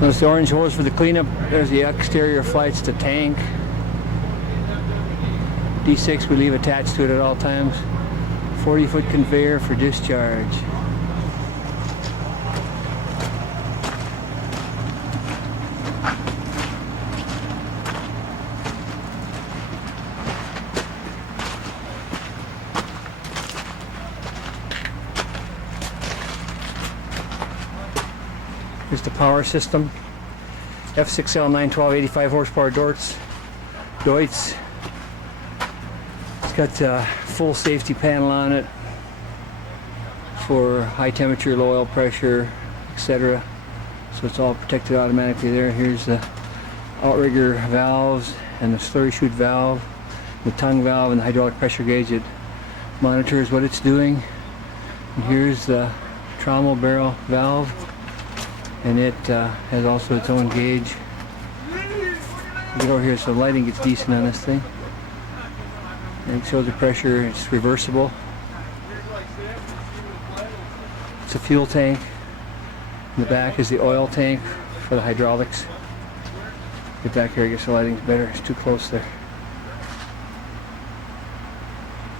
Those orange hose for the cleanup. There's the exterior flights to tank. D6 we leave attached to it at all times. 40-foot conveyor for discharge. Here's the power system. F6L 912 85 horsepower Deutz. It's got a full safety panel on it for high temperature, low oil pressure, etc. So it's all protected automatically there. Here's the outrigger valves and the slurry chute valve, the tongue valve, and the hydraulic pressure gauge. It monitors what it's doing. And here's the trommel barrel valve, and it has also its own gauge. Get over here so the lighting gets decent on this thing. And it shows the pressure. It's reversible. It's a fuel tank. In the back is the oil tank for the hydraulics. Get back here, I guess the lighting's better. It's too close there.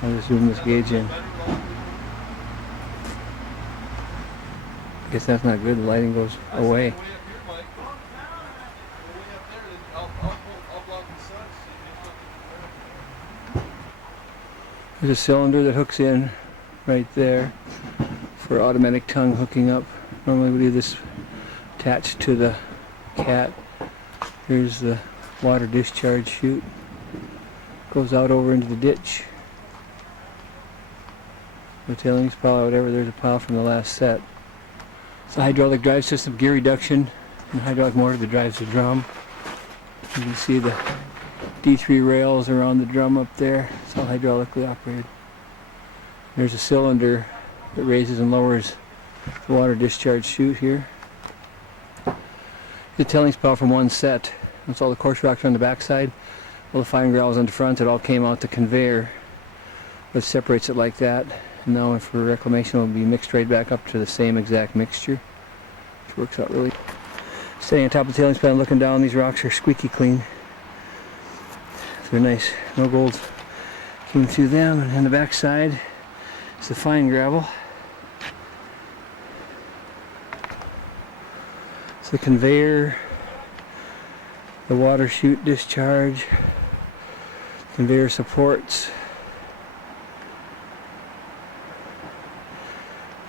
I'll just zoom this gauge in. I guess that's not good. The lighting goes away. There's a cylinder that hooks in right there for automatic tongue hooking up. Normally we leave this attached to the cat. Here's the water discharge chute. Goes out over into the ditch. The tailings pile, whatever, there's a pile from the last set. It's a hydraulic drive system, gear reduction, and hydraulic motor that drives the drum. You can see the D3 rails around the drum up there. It's all hydraulically operated. There's a cylinder that raises and lowers the water discharge chute here. The tailings pile from one set. That's all the coarse rocks on the back side. All the fine gravels on the front. It all came out the conveyor, which separates it like that. And now for reclamation it will be mixed right back up to the same exact mixture, which works out really. Standing on top of the tailings pile looking down, these rocks are squeaky clean. They're nice, no gold came through them. And on the back side is the fine gravel. It's the conveyor, the water chute discharge, conveyor supports.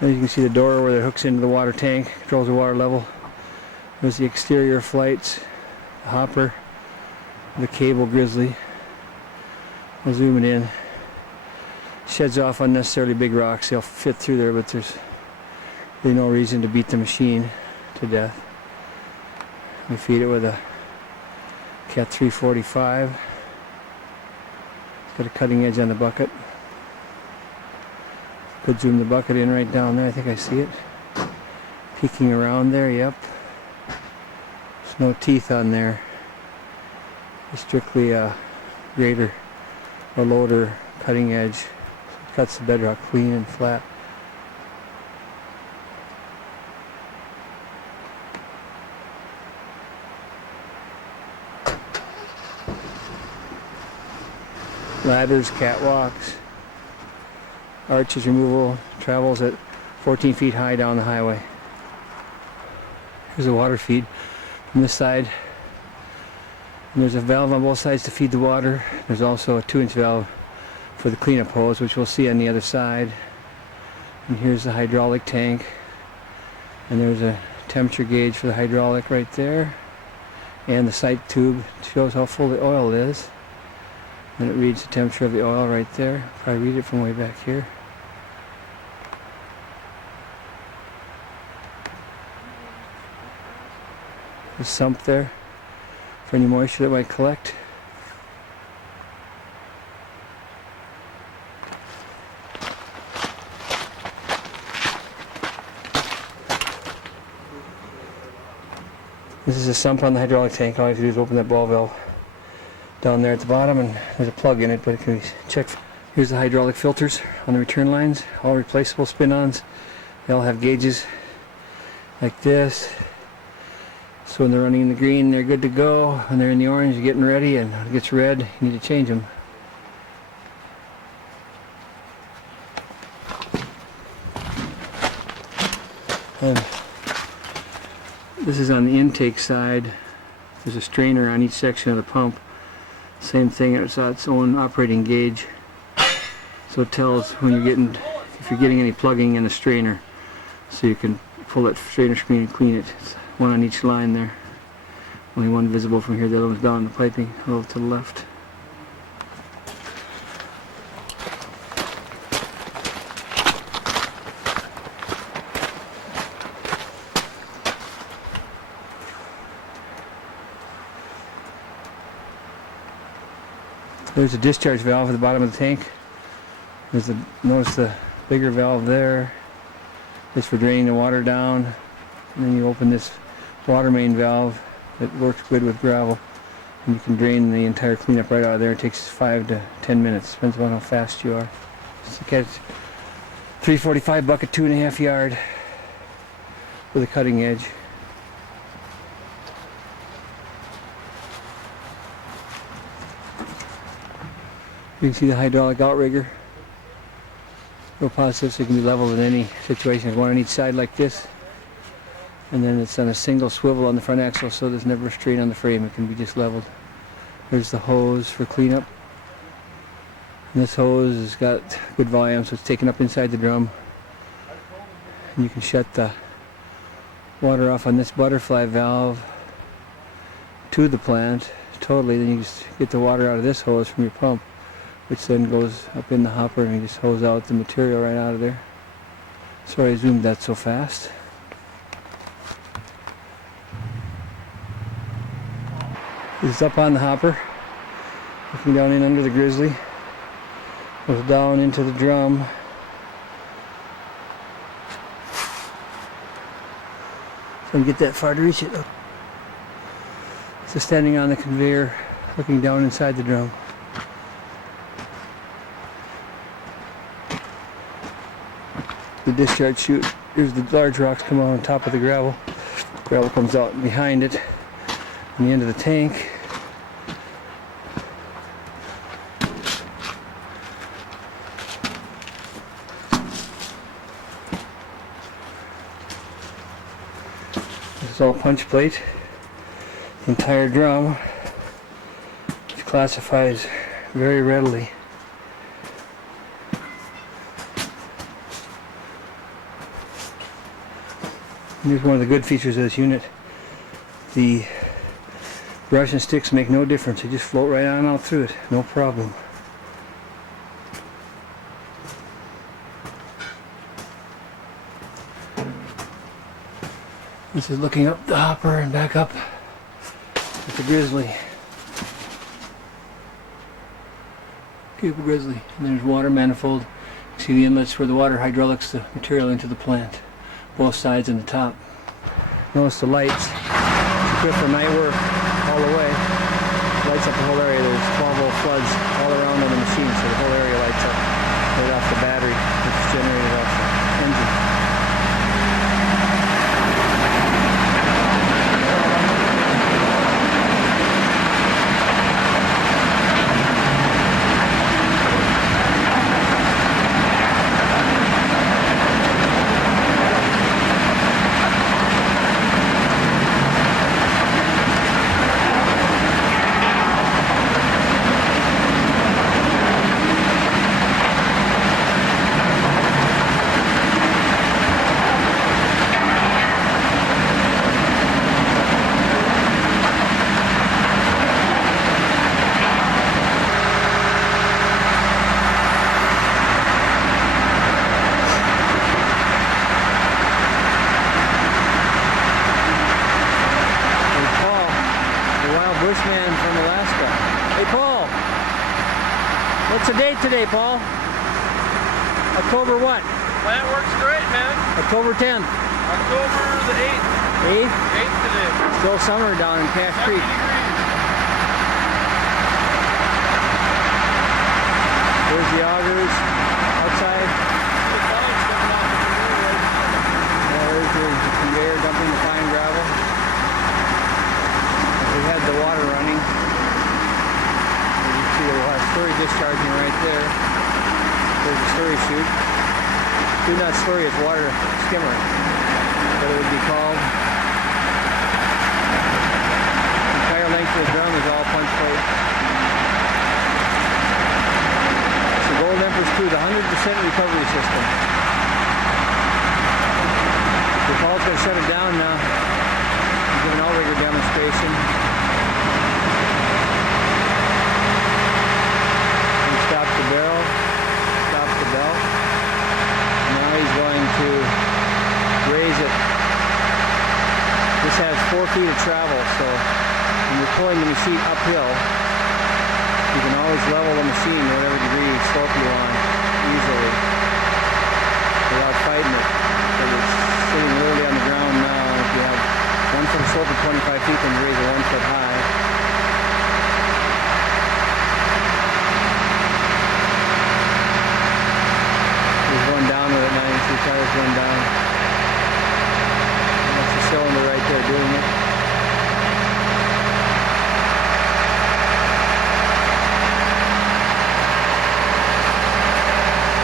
As you can see the door where it hooks into the water tank, controls the water level. There's the exterior flights, the hopper, the cable grizzly. I'll zoom it in. Sheds off unnecessarily big rocks. They'll fit through there, but there's really no reason to beat the machine to death. We feed it with a Cat 345. It's got a cutting edge on the bucket. Could zoom the bucket in right down there. I think I see it. Peeking around there, yep. There's no teeth on there. It's strictly a grater or loader cutting edge. It cuts the bedrock clean and flat. Ladders, catwalks, arches removal, travels at 14 feet high down the highway. Here's a water feed from this side. And there's a valve on both sides to feed the water. There's also a 2-inch valve for the cleanup hose, which we'll see on the other side. And here's the hydraulic tank. And there's a temperature gauge for the hydraulic right there. And the sight tube shows how full the oil is. And it reads the temperature of the oil right there. Probably read it from way back here. The sump there for any moisture that might collect. This is a sump on the hydraulic tank. All you have to do is open that ball valve down there at the bottom, and there's a plug in it, but it can be checked. Here's the hydraulic filters on the return lines, all replaceable spin-ons. They all have gauges like this. So when they're running in the green, they're good to go. When they're in the orange, you're getting ready, and when it gets red, you need to change them. And this is on the intake side. There's a strainer on each section of the pump. Same thing, it's its own operating gauge. So it tells when you're getting, if you're getting any plugging in the strainer. So you can pull that strainer screen and clean it. It's one on each line there. Only one visible from here, the other one's down in the piping, a little to the left. There's a discharge valve at the bottom of the tank. Notice the bigger valve there. It's for draining the water down. And then you open this water main valve that works good with gravel. And you can drain the entire cleanup right out of there. It takes 5 to 10 minutes. Depends on how fast you are. Just look at 345 bucket, 2.5 yard with a cutting edge. You can see the hydraulic outrigger. Real positive, so it can be leveled in any situation. There's one on each side like this. And then it's on a single swivel on the front axle, so there's never a strain on the frame. It can be just leveled. There's the hose for cleanup. And this hose has got good volume, so it's taken up inside the drum. And you can shut the water off on this butterfly valve to the plant totally. Then you just get the water out of this hose from your pump, which then goes up in the hopper, and you just hose out the material right out of there. Sorry I zoomed that so fast. This is up on the hopper, looking down in under the grizzly, goes down into the drum. So you get that far to reach it. So standing on the conveyor, looking down inside the drum. The discharge chute, here's the large rocks come out on top of the gravel. Gravel comes out behind it, on the end of the tank. This is all punch plate. The entire drum, which classifies very readily. And here's one of the good features of this unit. The brush and sticks make no difference. They just float right on out through it, no problem. This is looking up the hopper and back up at the grizzly. Cube grizzly. And there's water manifold. You see the inlets where the water hydraulics the material into the plant. Both sides and the top. Notice the lights. It's equipped for night work all the way. Lights up the whole area. There's 12 volt floods all around on the machine, so the whole area lights up right off the battery, which is generated off the engine. Bushman from Alaska. Hey Paul, what's the date today, Paul? October what? Plant works great, man. October 10th. October the 8th. 8th? 8th today. Still summer down in Cache Creek. There's the augers outside. There's the conveyor dumping the fine gravel. discharging right there. There's a slurry chute. Do not slurry, it's water skimmer. What it would be called. The entire length of the drum is all punch plate. It's the Gold Empress II, the 100% recovery system. Paul's going to shut it down now. Give an outrigger demonstration. He stopped the barrel, stopped the belt. Now he's going to raise it. This has 4 feet of travel, so when you're pulling the machine uphill, you can always level the machine to whatever degree slope you want easily without fighting it. But it's sitting literally on the ground now. If you have 1 foot of slope of 25 feet, then you raise it 1 foot high. There's one down with it now. You see tires going down. That's the cylinder right there doing it.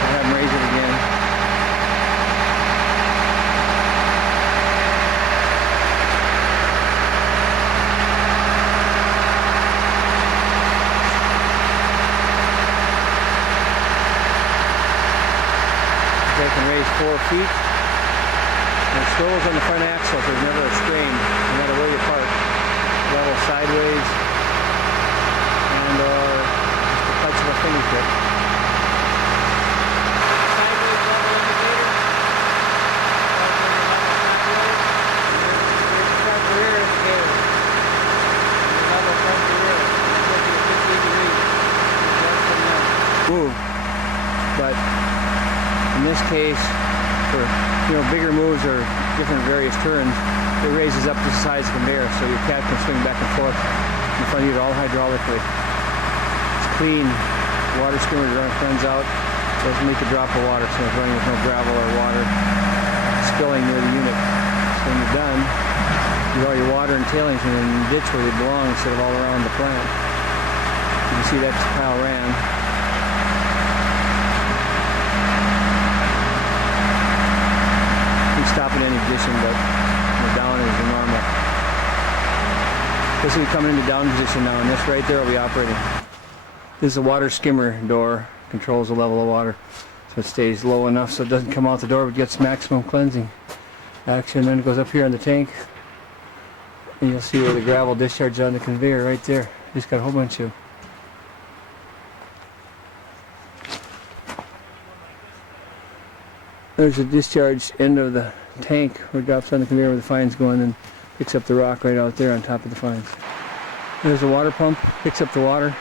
I'll have him raise it again. They can raise 4 feet. And it swivels on the front axle, so there's never a strain, no matter where you park. Level sideways, and just the touch of a fingertip. Sideways level indicator. There's the front to rear indicator. And the level front to rear. It gives you a 15 degrees. Move. But in this case, for bigger moves or different various turns, it raises up to the size of the conveyor, so your cat can swing back and forth in front of you all hydraulically. It's clean. Water skimmer runs out, doesn't leak a drop of water, so it's running with no gravel or water spilling near the unit. So when you're done, you get all your water and tailings in the ditch where they belong instead of all around the plant. You can see that pile ran. Stop in any position, but the down is the normal. This will be coming into down position now, and this right there will be operating. This is a water skimmer door, controls the level of water, so it stays low enough so it doesn't come out the door but gets maximum cleansing action. Then it goes up here on the tank, and you'll see where the gravel discharges on the conveyor right there. Just got a whole bunch of. There's a discharge end of the tank where it drops on the conveyor where the fines go in and picks up the rock right out there on top of the fines. There's a water pump, picks up the water.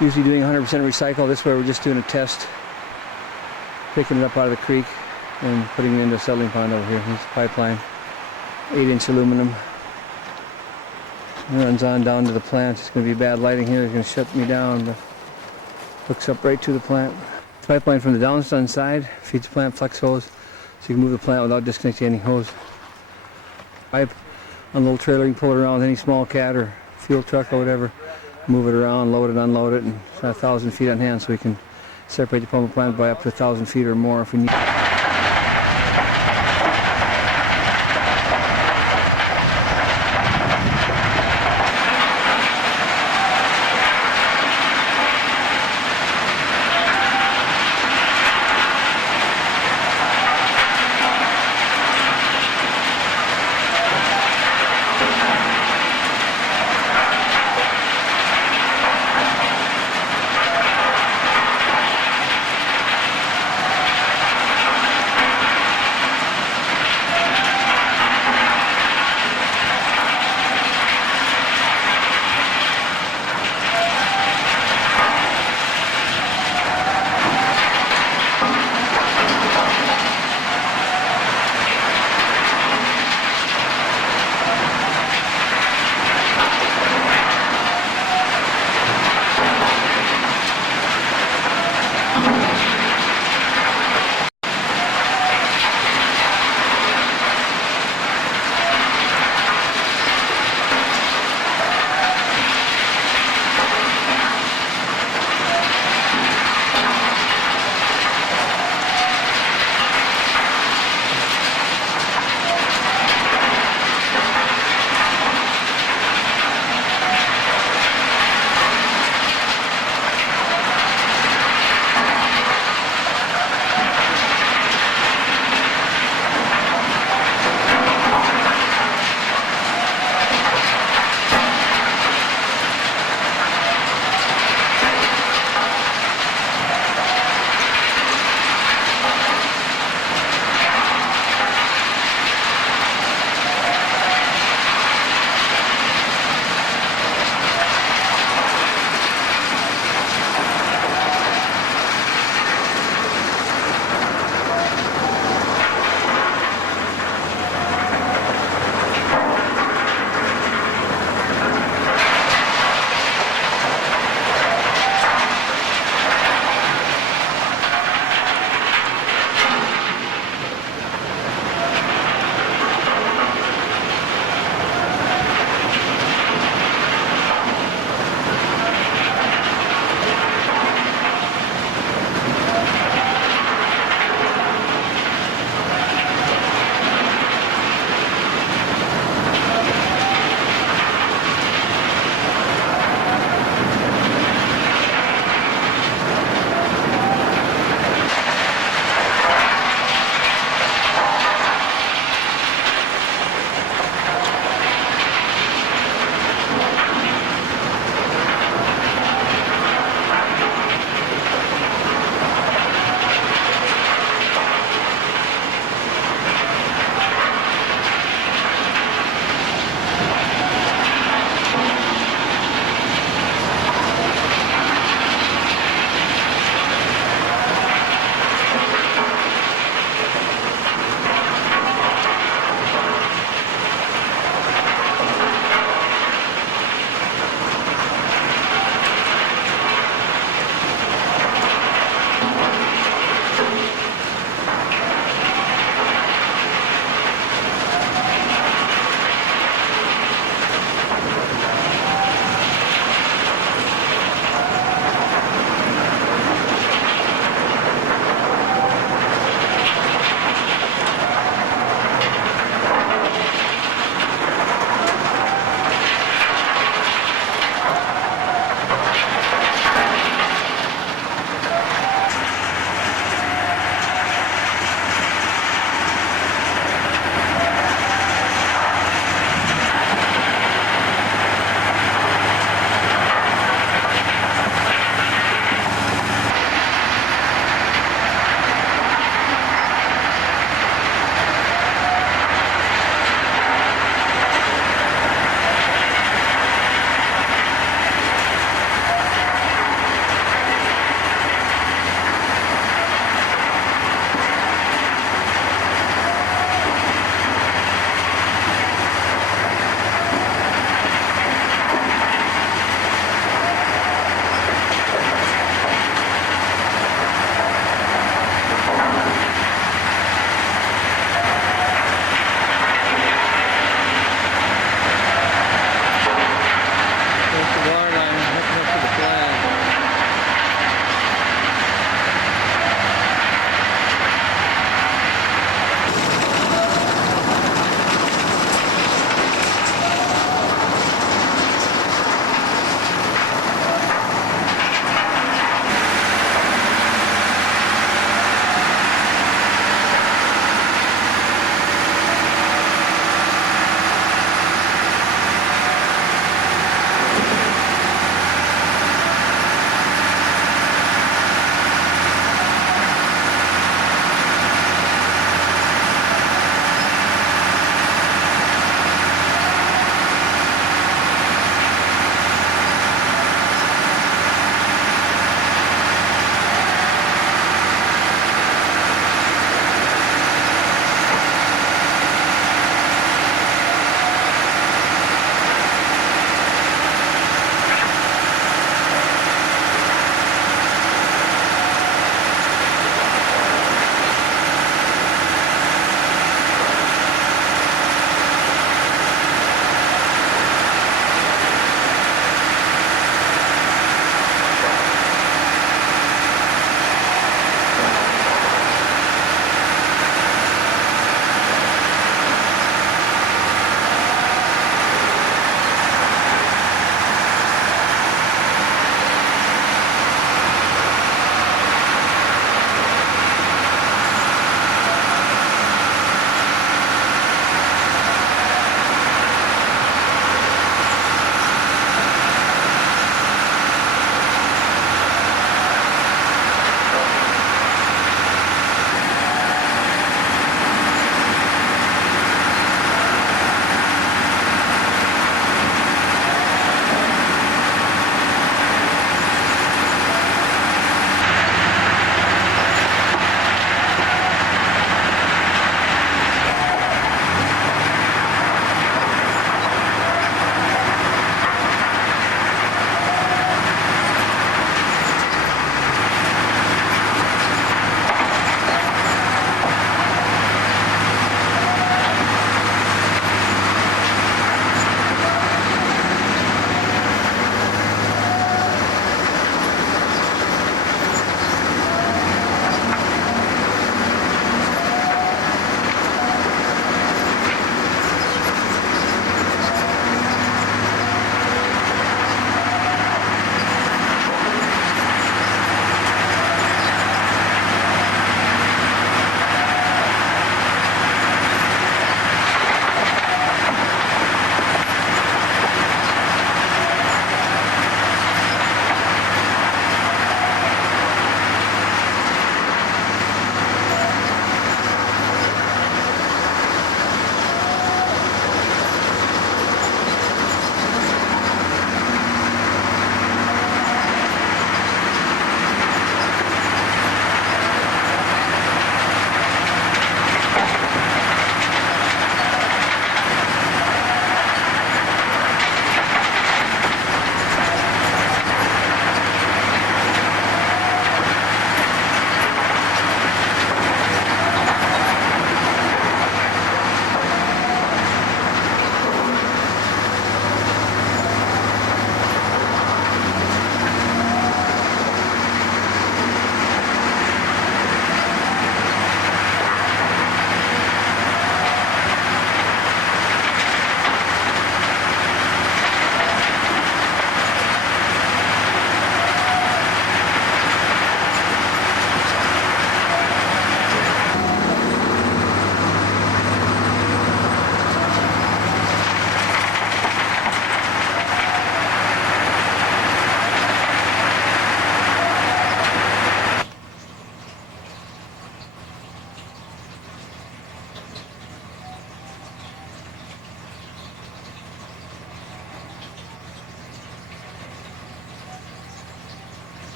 Usually doing 100% recycle. This way we're just doing a test, picking it up out of the creek and putting it into a settling pond over here. Here's the pipeline, 8-inch aluminum. It runs on down to the plant. It's going to be bad lighting here. It's going to shut me down, but hooks up right to the plant. Pipeline from the downstream side feeds the plant flex hose, so you can move the plant without disconnecting any hose. Pipe on a little trailer, you can pull it around with any small cat or fuel truck or whatever. Move it around, load it, unload it, and it's 1,000 feet on hand, so we can separate the pump plant by up to 1,000 feet or more if we need.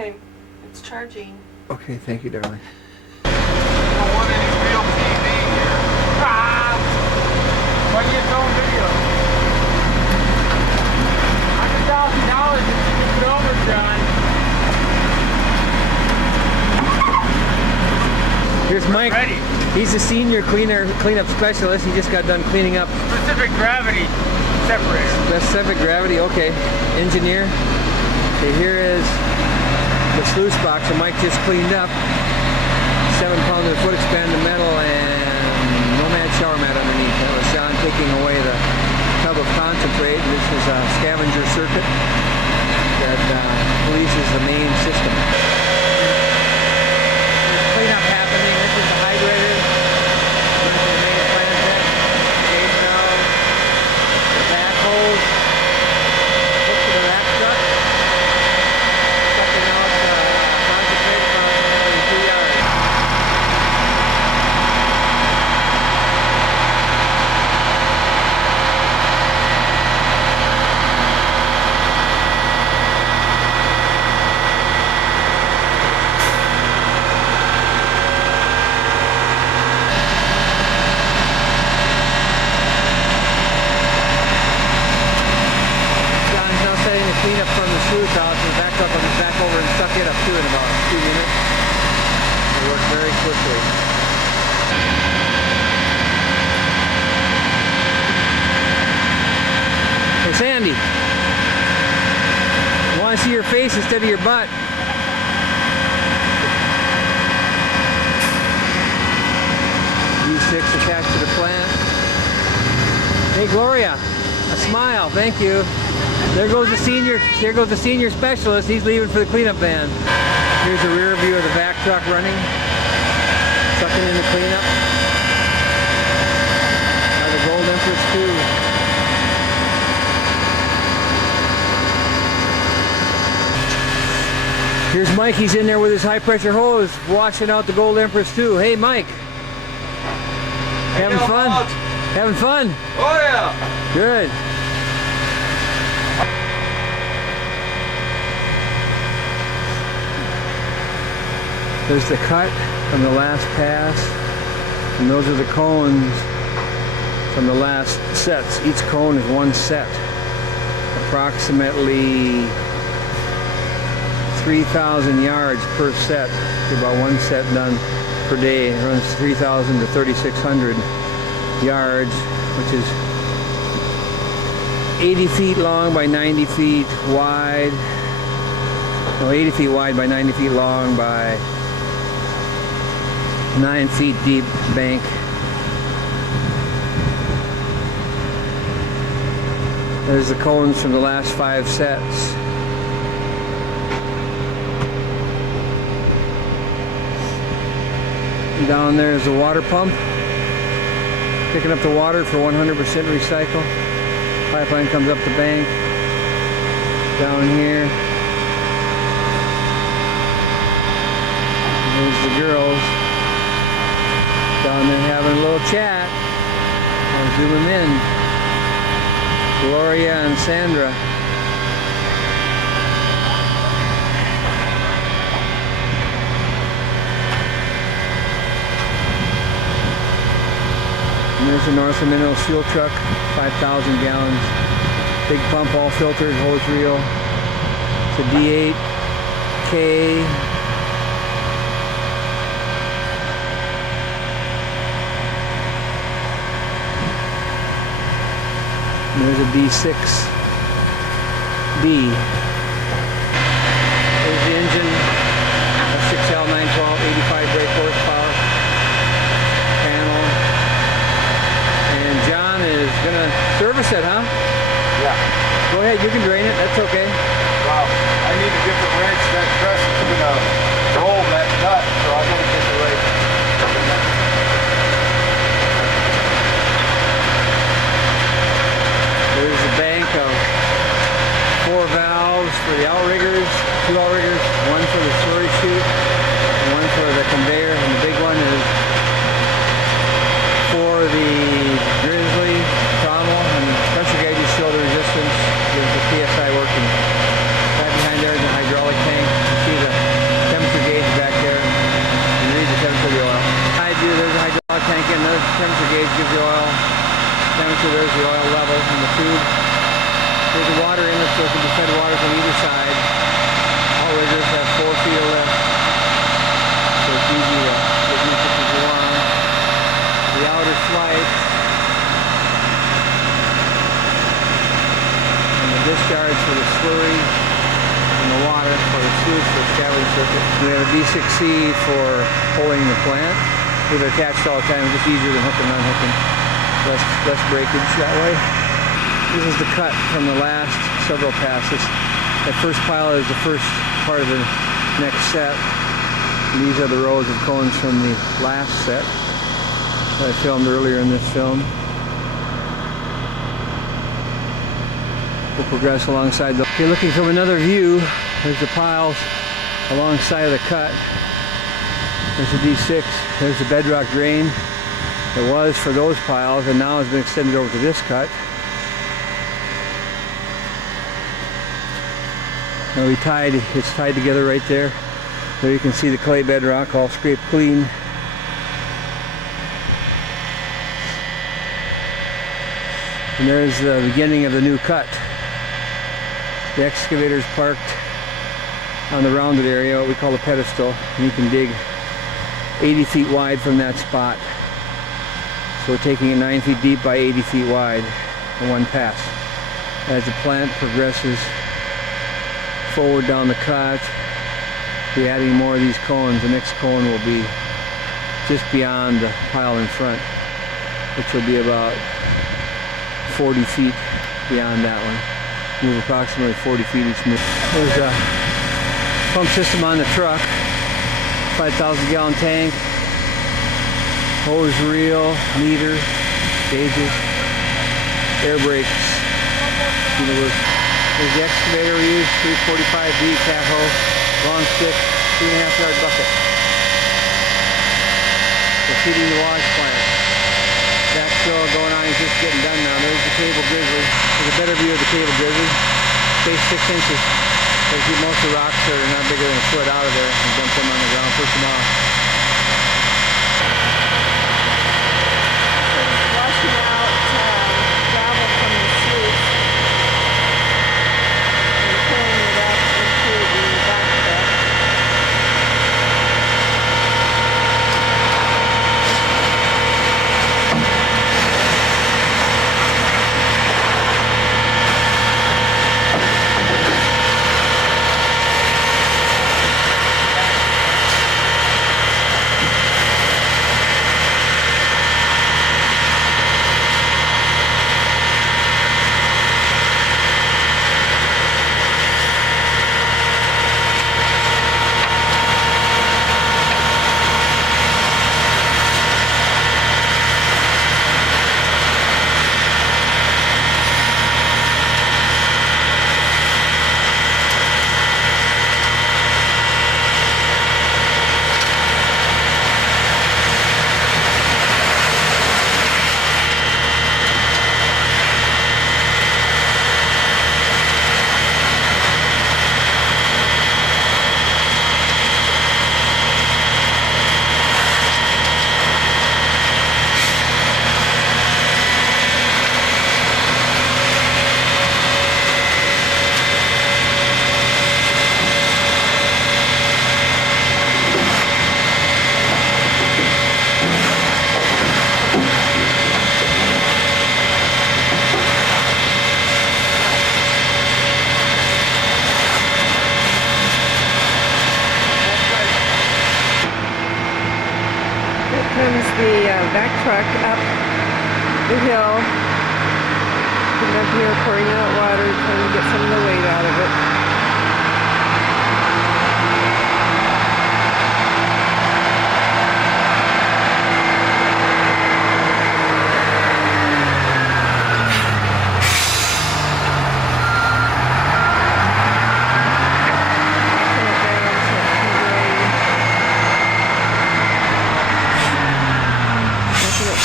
Okay, it's charging. Okay, thank you, darling. I don't want any real TV here. Ah! Why do you film video? $100,000 if you get it over, John. Here's Mike. Ready. He's the senior cleanup specialist. He just got done cleaning up. Specific gravity separator. Specific gravity, okay. Engineer. Okay, here is the sluice box that Mike just cleaned up. 7 pounds of foot expanded metal and nomad shower mat underneath. That was John taking away the tub of concentrate. This is a scavenger circuit that polices the main system. There's cleanup happening. This is the hydrator. This is the main plant deck. Gauge valve. The back hose. Hooked to the rack truck. Sucking out concentrate approximately 2 yards. John's now setting the cleanup from the sluice out. So back up and back over and suck it up too in about 2 minutes. It'll work very quickly. Hey Sandy, I want to see your face instead of your butt. U6 attached to the plant. Hey Gloria, a smile, thank you. There goes the senior specialist. He's leaving for the cleanup van. Here's a rear view of the vac truck running, sucking in the cleanup. Now the Gold Empress II. Here's Mike. He's in there with his high pressure hose, washing out the Gold Empress II. Hey Mike, having fun? Having fun? Oh yeah. Good. There's the cut from the last pass, and those are the cones from the last sets. Each cone is one set. Approximately 3,000 yards per set. About one set done per day. It runs 3,000 to 3,600 yards, which is 80 feet long by 90 feet wide. No, 80 feet wide by 90 feet long by 9 feet deep bank. There's the cones from the last 5 sets. Down there is the water pump, picking up the water for 100% recycle. Pipeline comes up the bank. Down here, there's the girls down there having a little chat. I'll zoom them in. Gloria and Sandra. And there's the North Mineral fuel truck, 5,000 gallons. Big pump, all filtered, hose reel. It's a D8K. And there's a D6B. There's the engine, a 6L 912, 85 brake horsepower panel. And John is gonna service it, huh? Yeah. Go ahead, you can drain it, that's okay. Wow. I need a different wrench. That press is gonna roll that nut, so I'm gonna get the right. There's a bank of 4 valves for the outriggers, 2 outriggers, 1 for the slurry chute, 1 for the conveyor, and the big one is for the grizzly throttle, and pressure gauges show the resistance. There's the PSI working. Right behind there is the hydraulic tank. You see the temperature gauge gives you oil temperature. There's the oil level in the tube. There's a water inlet, so it can be fed water from either side. All riggers have 4 feet of lift, so it's easy to get used as you want. The outer flight and the discharge for the slurry and the water for the sluice for the scavenging circuit. We have a D6C for pulling the plant. They're attached all the time. It's just easier than hooking and unhooking. Less breakage that way. This is the cut from the last several passes. That first pile is the first part of the next set. And these are the rows of cones from the last set that I filmed earlier in this film. We'll progress alongside the... Okay, looking from another view, there's the piles alongside of the cut. There's the D6, there's the bedrock drain. It was for those piles and now it's been extended over to this cut. Now it's tied together right there. There you can see the clay bedrock all scraped clean. And there's the beginning of the new cut. The excavator's parked on the rounded area, what we call the pedestal, and you can dig 80 feet wide from that spot. So we're taking it 9 feet deep by 80 feet wide in one pass. As the plant progresses forward down the cut, we'll be adding more of these cones. The next cone will be just beyond the pile in front, which will be about 40 feet beyond that one. Move approximately 40 feet each move. There's a pump system on the truck, 5,000 gallon tank, hose reel, meter, gauges, air brakes. There's the excavator we use, 345D cat hose, long stick, 3.5 yard bucket. We're feeding the wash plant. That's still going on, it's just getting done now. There's the cable grizzly. There's a better view of the cable grizzly. Space 6 inches. Most of the rocks are not bigger than a foot out of there. And dump them on the ground, push them off. Washing out gravel from the sluice and pulling it up into the back pit. Comes the back truck up the hill, and up here pouring out water, trying to get some of the weight out of it.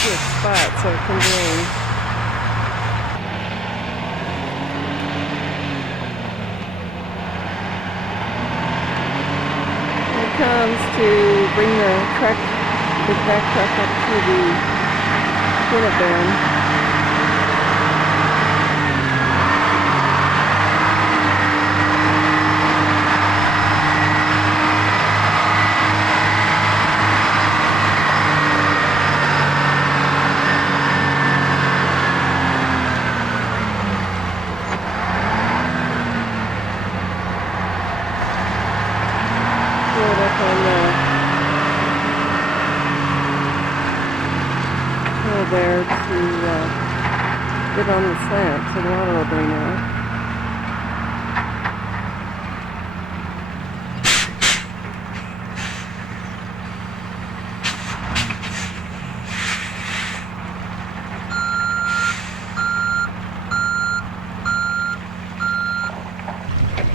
Spot so it can drain. Here it comes to bring the back truck up to the Could have been. Right up on the hill there to get on the slant so the water will drain out.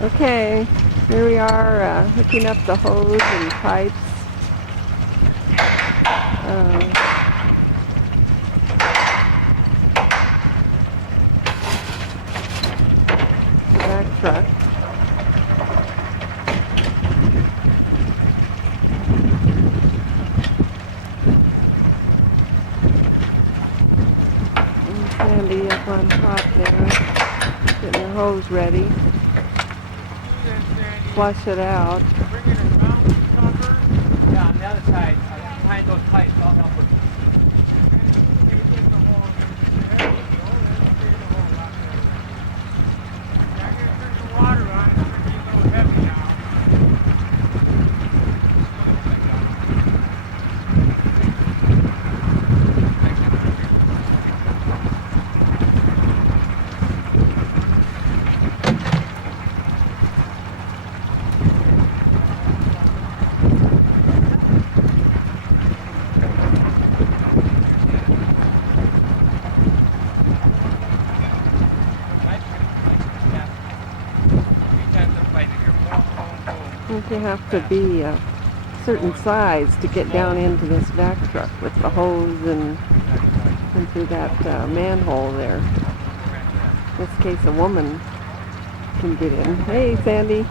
Okay, here we are hooking up the hose and pipes. The back truck. And Sandy up on top there, getting the hose ready. Flush it out. Bringing a mountain cover. Yeah, on the other side, behind those pipes, I'll help with. I think you have to be a certain size to get down into this vac truck with the hose and through that manhole there. In this case, a woman can get in. Hey, Sandy.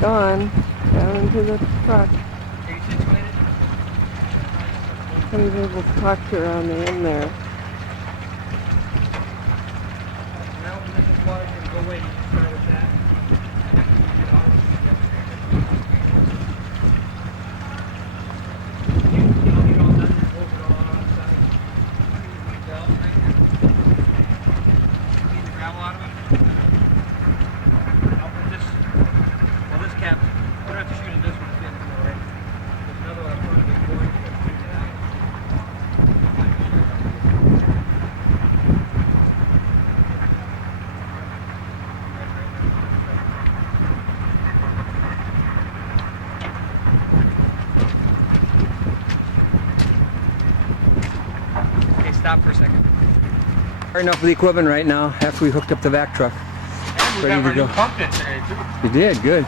Gone down into the truck. Somebody's able to talk to her on the end there. Stop for a second. Hard enough with the equipment right now after we hooked up the vac truck. And we Ready have to our new go. pump in today too. You did, good.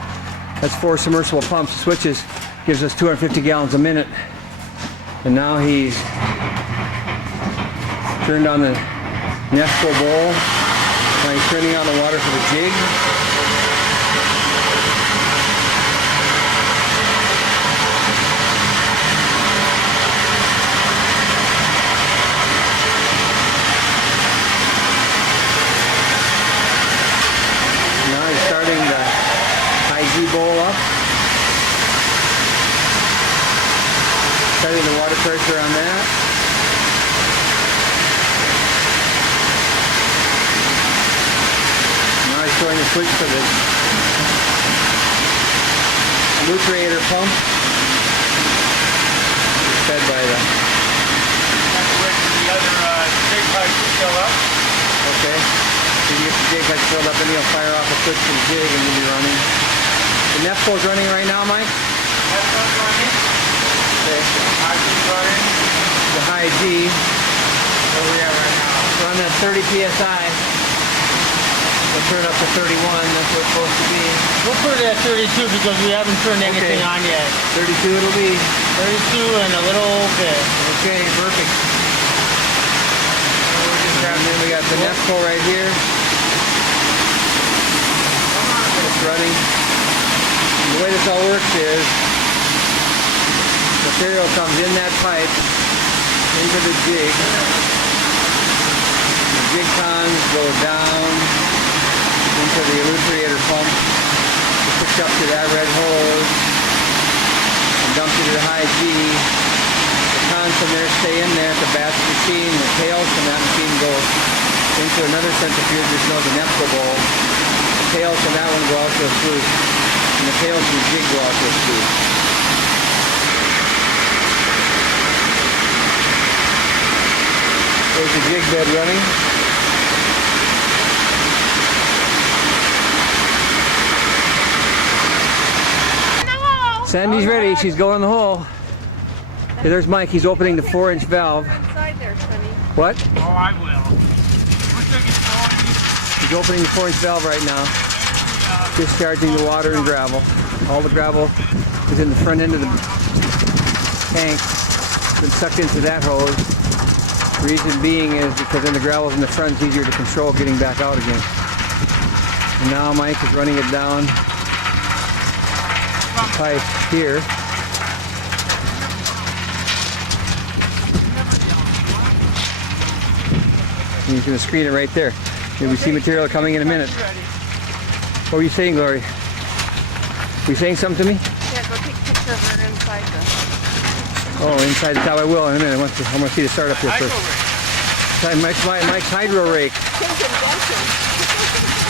That's 4 submersible pumps, switches, gives us 250 gallons a minute. And now he's turned on the Nesco bowl. Now he's turning on the water for the jig. Bowl up. Setting the water pressure on that. Now he's showing the switch for the nutriator pump. It's fed by the... Have to wait for the other jig pipe to fill up. Okay. So you get the jig pipe filled up and he'll fire off a switch for the jig and you'll be running. The Nesco's running right now, Mike? Nesco's running. Okay. High G's running. The high G. Where we at right now? We're on that 30 PSI. We'll turn up to 31. That's what it's supposed to be. We'll put it at 32 because we haven't turned anything on yet. 32 it'll be. 32 and a little bit. Okay, perfect. And then we got the Nesco right here. It's running. And the way this all works is material comes in that pipe into the jig. The jig cons go down into the elucidator pump. It's hooked up to that red hose and dumped into the high G. The cons from there stay in there at the basket machine. The tails from that machine go into another centrifuge that's known as an Nesco bowl. The tails from that one go out to a flute. And the tails from the jig go out to a flute. There's the jig bed running. Sandy's ready. She's going in the hole. Okay, there's Mike. He's opening the 4-inch valve. Inside there, Sonny. What? Oh, I will. He's opening the 4-inch valve right now. Discharging the water and gravel. All the gravel is in the front end of the tank. It's been sucked into that hose. Reason being is because then the gravel's in the front, it's easier to control getting back out again. And now Mike is running it down the pipe here. And he's going to screen it right there. And we see material coming in a minute. What were you saying, Glory? Were you saying something to me? Yeah, go take a picture of her inside the... Oh, inside the top, I will in a minute. I want to see the start up here first. Mike's hydro rake.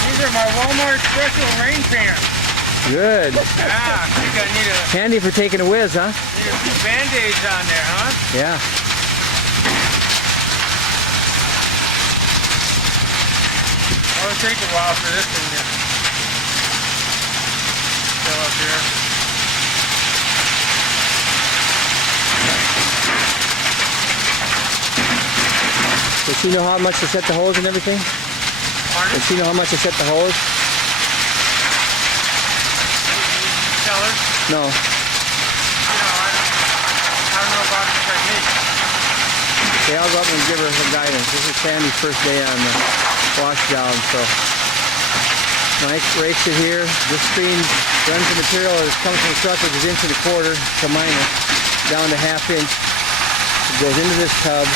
These are my Walmart special rain pants. Good. Yeah, I think I need Handy for taking a whiz, huh? a few Band-Aids on there, huh? Yeah. It'll take a while for this thing to fill up here. Does she know how much to set the hose and everything? Pardon? Does she know how much to set the hose? Tell her? No. I don't know about the technique. Okay, I'll go up and give her some guidance. This is Sandy's first day on the wash valve, so Mike rakes it here. This screen runs the material that comes from the truck, which is 1.25 inches to minus, down to 1/2 inch. It goes into this tub,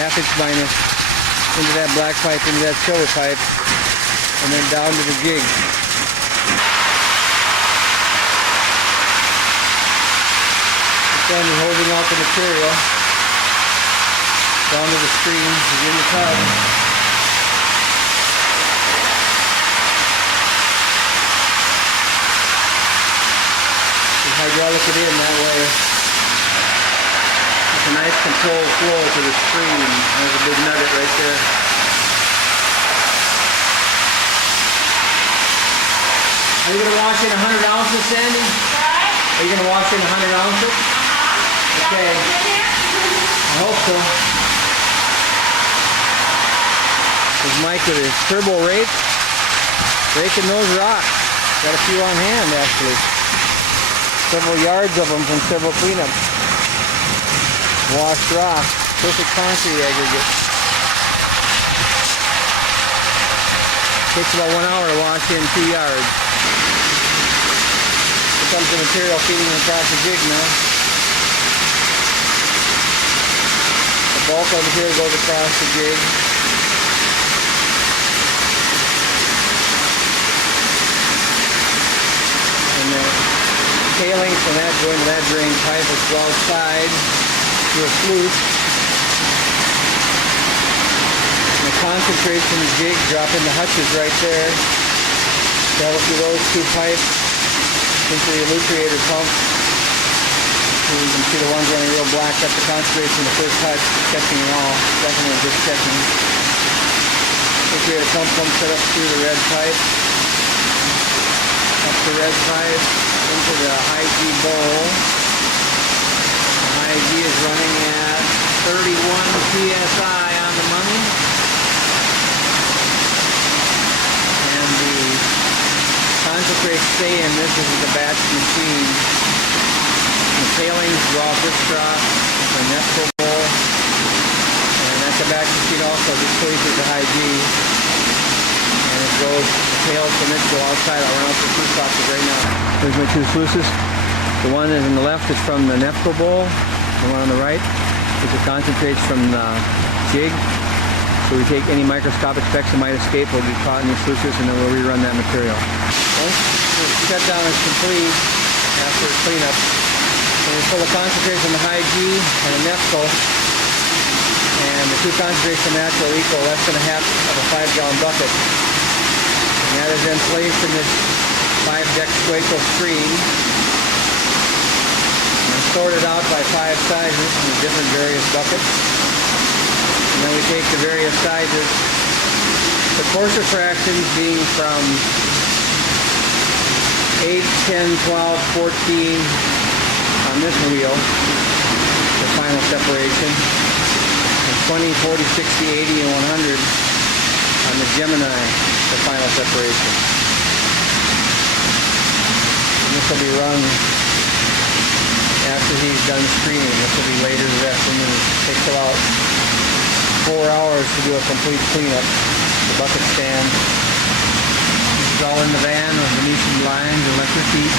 1/2 inch minus, into that black pipe, into that silver pipe, and then down to the jig. Then you're holding out the material down to the screen, is in the tub. You hydraulic it in that way. It's a nice controlled flow to the screen. There's a big nugget right there. Are you going to wash in 100 ounces, Sandy? Are you going to wash in 100 ounces? Okay. I hope so. There's Mike with his turbo rake. Raking those rocks. Got a few on hand, actually. Several yards of them from several cleanups. Washed rock. Perfect concrete aggregate. Takes about 1 hour to wash in 2 yards. Here comes the material feeding across the jig now. The bulk of the material goes across the jig. And the tailings from that go into that drain pipe, which goes outside to a flute. And the concentrates from the jig drop in the hutches right there. Travel through those 2 pipes into the elucidator pump. So you can see the ones running real black. That's the concentrates in the first hutch, checking them all. Definitely just checking. Elucidator pump comes set up through the red pipe. Up the red pipe into the high G bowl. The high G is running at 31 psi on the money. concentrates stay in. This is the batch machine. The tailings go off this trough, the Nesco bowl, and that's a batch machine also. This place is a high G, and it goes, the tails from it go outside. I'll run out the sluice boxes right now. There's my two sluices. The one is on the left is from the Nesco bowl. The one on the right is the concentrates from the jig. So we take any microscopic specks that might escape, we'll get caught in these sluices, and then we'll rerun that material. Once the shutdown is complete, after cleanup, then we pull the concentrates from the high G and the Nesco, and the two concentrates from that will equal less than a half of a 5-gallon bucket. And that is then placed in this 5-deck squaco screen and sorted out by 5 sizes in the different various buckets. And then we take the various sizes, the coarser fractions being from 8, 10, 12, 14 on this wheel, the final separation, and 20, 40, 60, 80, and 100 on the Gemini, the final separation. And this will be run after he's done screening. This will be later this afternoon. It takes about 4 hours to do a complete cleanup. The bucket stand. This is all in the van with Venetian blinds, electric heat,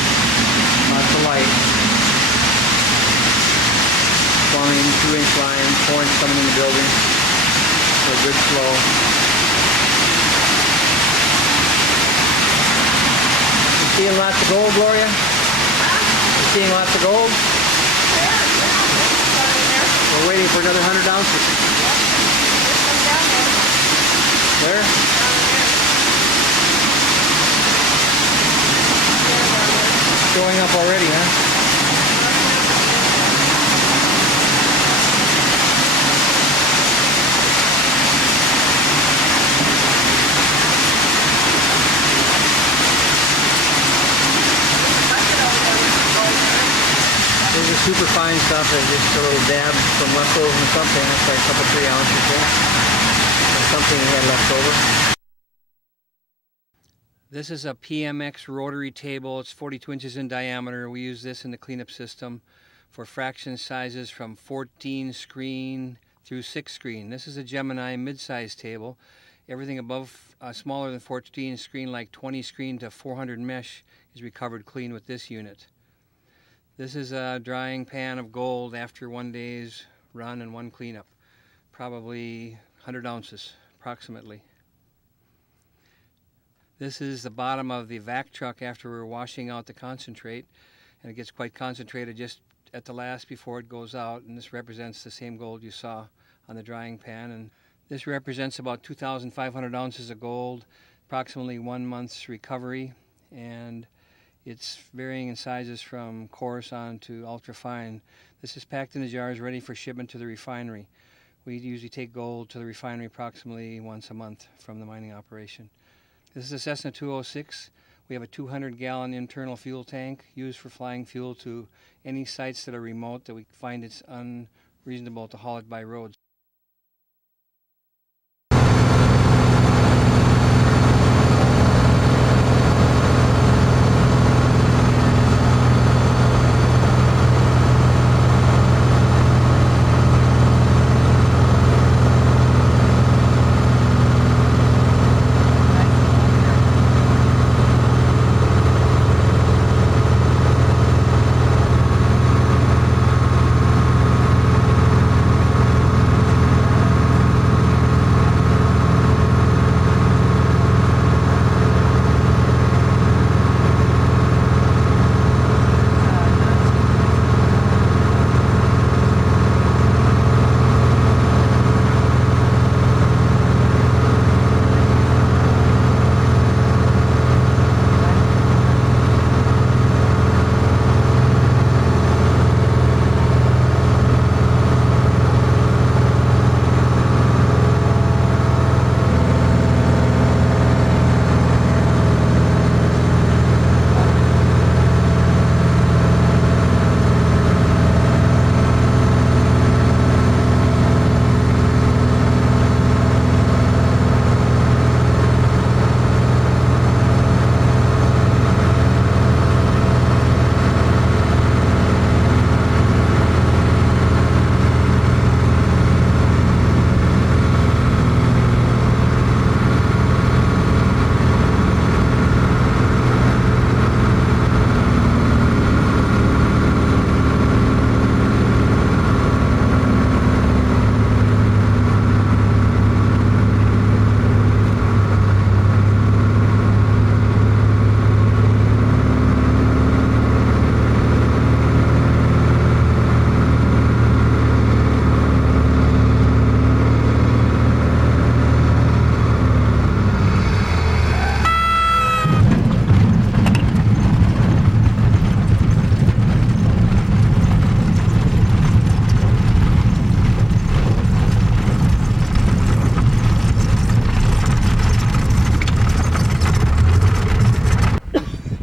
lots of light. Plumbing, 2-inch lines, 4-inch coming in the building for a good flow. You seeing lots of gold, Gloria? You seeing lots of gold? We're waiting for another 100 ounces. Where? Showing up already, huh? These are super fine stuff. They're just a little dab from leftovers or something. That's like a couple 3 ounces there. Something we had left over. This is a PMX rotary table. It's 42 inches in diameter. We use this in the cleanup system for fraction sizes from 14 screen through 6 screen. This is a Gemini mid-size table. Everything above smaller than 14 screen, like 20 screen to 400 mesh, is recovered clean with this unit. This is a drying pan of gold after 1 day's run and 1 cleanup. Probably 100 ounces approximately. This is the bottom of the vac truck after we're washing out the concentrate, and it gets quite concentrated just at the last before it goes out, and this represents the same gold you saw on the drying pan. And this represents about 2,500 ounces of gold, approximately 1 month's recovery, and it's varying in sizes from coarse on to ultra fine. This is packed in the jars ready for shipment to the refinery. We usually take gold to the refinery approximately once a month from the mining operation. This is a Cessna 206. We have a 200-gallon internal fuel tank used for flying fuel to any sites that are remote that we find it's unreasonable to haul it by road.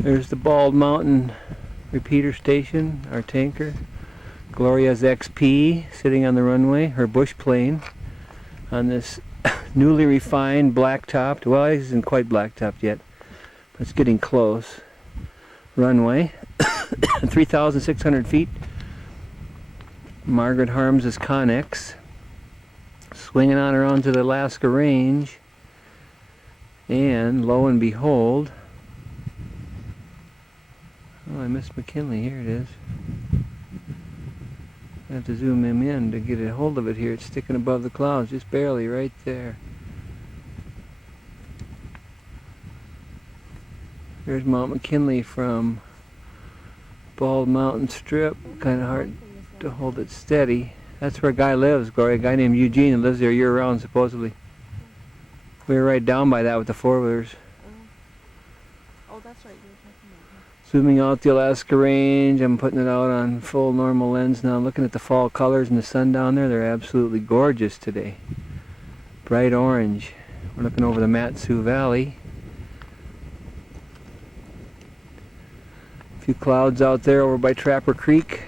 There's the Bald Mountain repeater station, our tanker. Gloria's XP sitting on the runway, her bush plane on this newly refined black-topped, well, it isn't quite black-topped yet, but it's getting close, runway. 3,600 feet. Margaret Harms's Connex swinging on around to the Alaska Range, and lo and behold, oh, I missed McKinley. Here it is. I have to zoom him in to get a hold of it here. It's sticking above the clouds, just barely, right there. There's Mount McKinley from Bald Mountain Strip. Kind of hard to hold it steady. That's where a guy lives, Gloria. A guy named Eugene that lives there year-round, supposedly. We were right down by that with the four-wheelers. Oh, that's right. You were talking about Zooming out the Alaska Range. I'm putting it out on full normal lens now. Looking at the fall colors and the sun down there. They're absolutely gorgeous today. Bright orange. We're looking over the Matsu Valley. A few clouds out there over by Trapper Creek.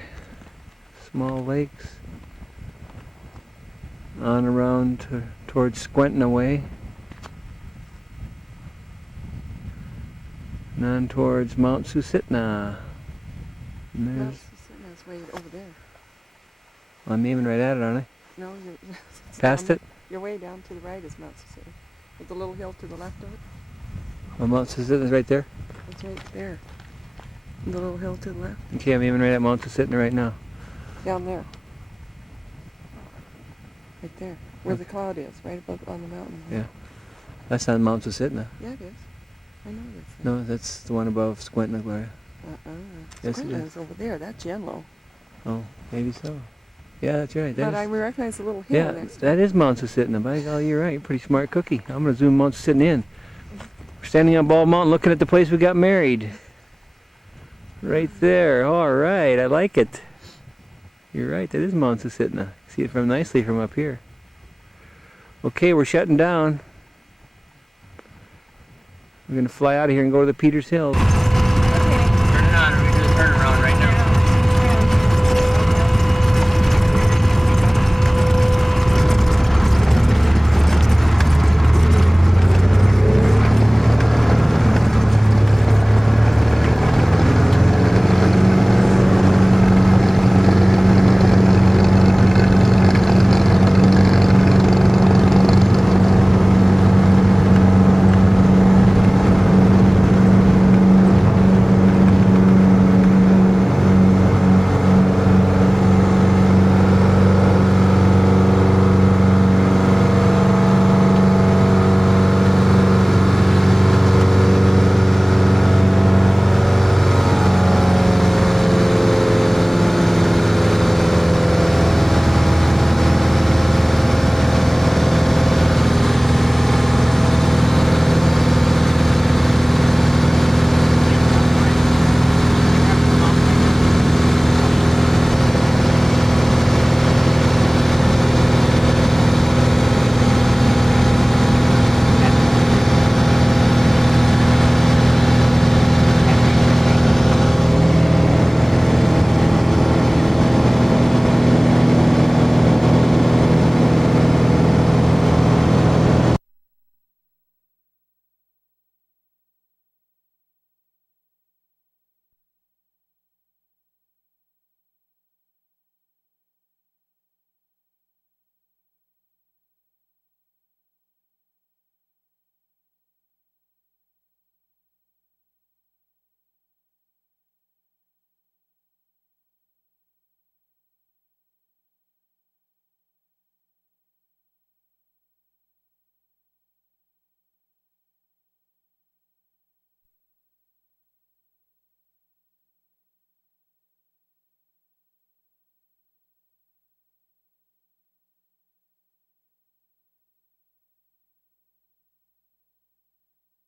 Small lakes. On around towards Squintin away. And on towards Mount Susitna. And that. there's, That's way over there. I'm aiming right at it, aren't I? No, you're Past it? You're way down to the right is Mount Susitna. With the little hill to the left of it. Oh, Mount Susitna's right there? It's right there. The little hill to the left. Okay, I'm aiming right at Mount Susitna right now. Down there. Right there. Where the cloud is, right above on the mountain. Yeah. That's not Mount Susitna. Yeah, it is. I know this. No, that's the one above Squintin, Gloria. Yes, it Squintin is. is over there. That's Genlo. Oh, maybe so. Yeah, that's right. But That I is, recognize the little hill yeah, next to it. that is Mount Susitna. By golly, you're right. You're a pretty smart cookie. I'm going to zoom Mount Susitna in. We're standing on Bald Mountain looking at the place we got married. Right there. All right. I like it. You're right. That is Mount Susitna. See it from nicely from up here. Okay, we're shutting down. We're going to fly out of here and go to the Peters Hills.